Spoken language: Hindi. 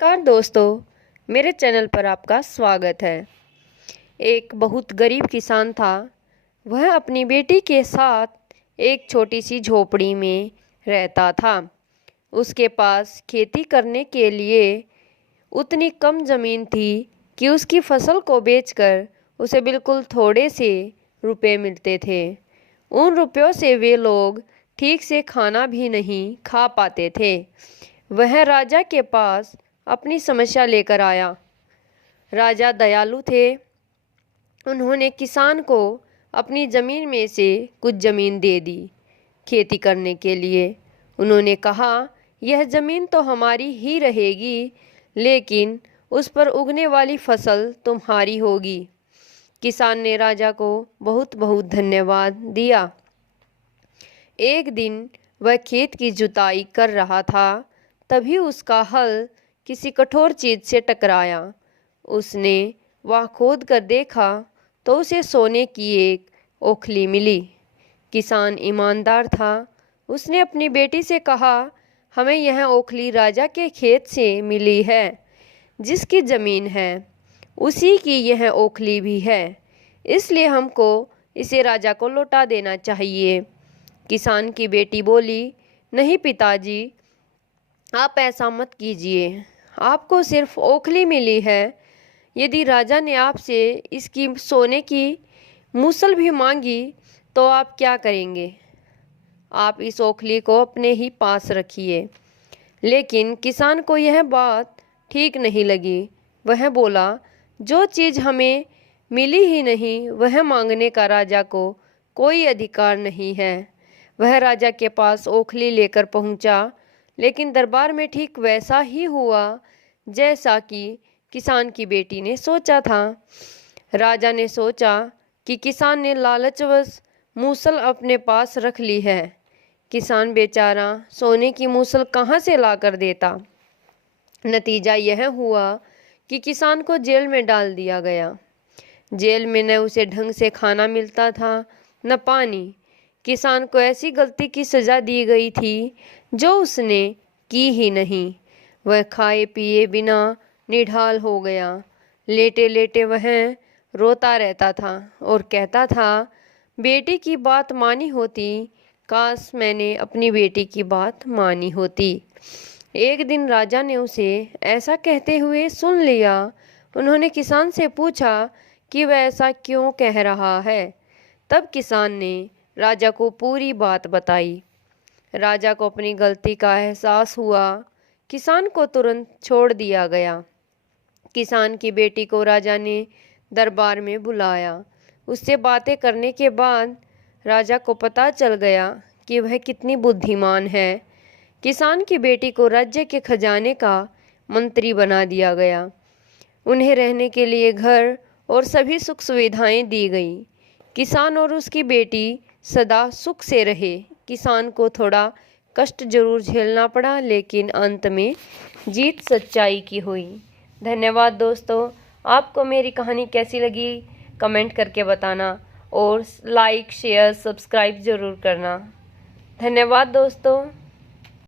नमस्कार दोस्तों, मेरे चैनल पर आपका स्वागत है। एक बहुत गरीब किसान था। वह अपनी बेटी के साथ एक छोटी सी झोपड़ी में रहता था। उसके पास खेती करने के लिए उतनी कम ज़मीन थी कि उसकी फसल को बेचकर उसे बिल्कुल थोड़े से रुपए मिलते थे। उन रुपयों से वे लोग ठीक से खाना भी नहीं खा पाते थे। वह राजा के पास अपनी समस्या लेकर आया। राजा दयालु थे। उन्होंने किसान को अपनी ज़मीन में से कुछ ज़मीन दे दी खेती करने के लिए। उन्होंने कहा, यह ज़मीन तो हमारी ही रहेगी, लेकिन उस पर उगने वाली फसल तुम्हारी होगी। किसान ने राजा को बहुत बहुत धन्यवाद दिया। एक दिन वह खेत की जुताई कर रहा था, तभी उसका हल किसी कठोर चीज़ से टकराया। उसने वह खोद कर देखा तो उसे सोने की एक ओखली मिली। किसान ईमानदार था। उसने अपनी बेटी से कहा, हमें यह ओखली राजा के खेत से मिली है। जिसकी ज़मीन है उसी की यह ओखली भी है, इसलिए हमको इसे राजा को लौटा देना चाहिए। किसान की बेटी बोली, नहीं पिताजी, आप ऐसा मत कीजिए। आपको सिर्फ ओखली मिली है। यदि राजा ने आपसे इसकी सोने की मूसल भी मांगी तो आप क्या करेंगे? आप इस ओखली को अपने ही पास रखिए। लेकिन किसान को यह बात ठीक नहीं लगी। वह बोला, जो चीज़ हमें मिली ही नहीं वह मांगने का राजा को कोई अधिकार नहीं है। वह राजा के पास ओखली लेकर पहुंचा, लेकिन दरबार में ठीक वैसा ही हुआ जैसा कि किसान की बेटी ने सोचा था। राजा ने सोचा कि किसान ने लालचवश मूसल अपने पास रख ली है। किसान बेचारा सोने की मूसल कहाँ से ला कर देता। नतीजा यह हुआ कि किसान को जेल में डाल दिया गया। जेल में न उसे ढंग से खाना मिलता था न पानी। किसान को ऐसी गलती की सज़ा दी गई थी जो उसने की ही नहीं। वह खाए पिए बिना निढाल हो गया। लेटे लेटे वह रोता रहता था और कहता था, बेटी की बात मानी होती, काश मैंने अपनी बेटी की बात मानी होती। एक दिन राजा ने उसे ऐसा कहते हुए सुन लिया। उन्होंने किसान से पूछा कि वह ऐसा क्यों कह रहा है। तब किसान ने राजा को पूरी बात बताई। राजा को अपनी गलती का एहसास हुआ। किसान को तुरंत छोड़ दिया गया। किसान की बेटी को राजा ने दरबार में बुलाया। उससे बातें करने के बाद राजा को पता चल गया कि वह कितनी बुद्धिमान है। किसान की बेटी को राज्य के खजाने का मंत्री बना दिया गया। उन्हें रहने के लिए घर और सभी सुख सुविधाएं दी गई। किसान और उसकी बेटी सदा सुख से रहे। किसान को थोड़ा कष्ट जरूर झेलना पड़ा, लेकिन अंत में जीत सच्चाई की हुई। धन्यवाद दोस्तों। आपको मेरी कहानी कैसी लगी कमेंट करके बताना और लाइक शेयर सब्सक्राइब ज़रूर करना। धन्यवाद दोस्तों।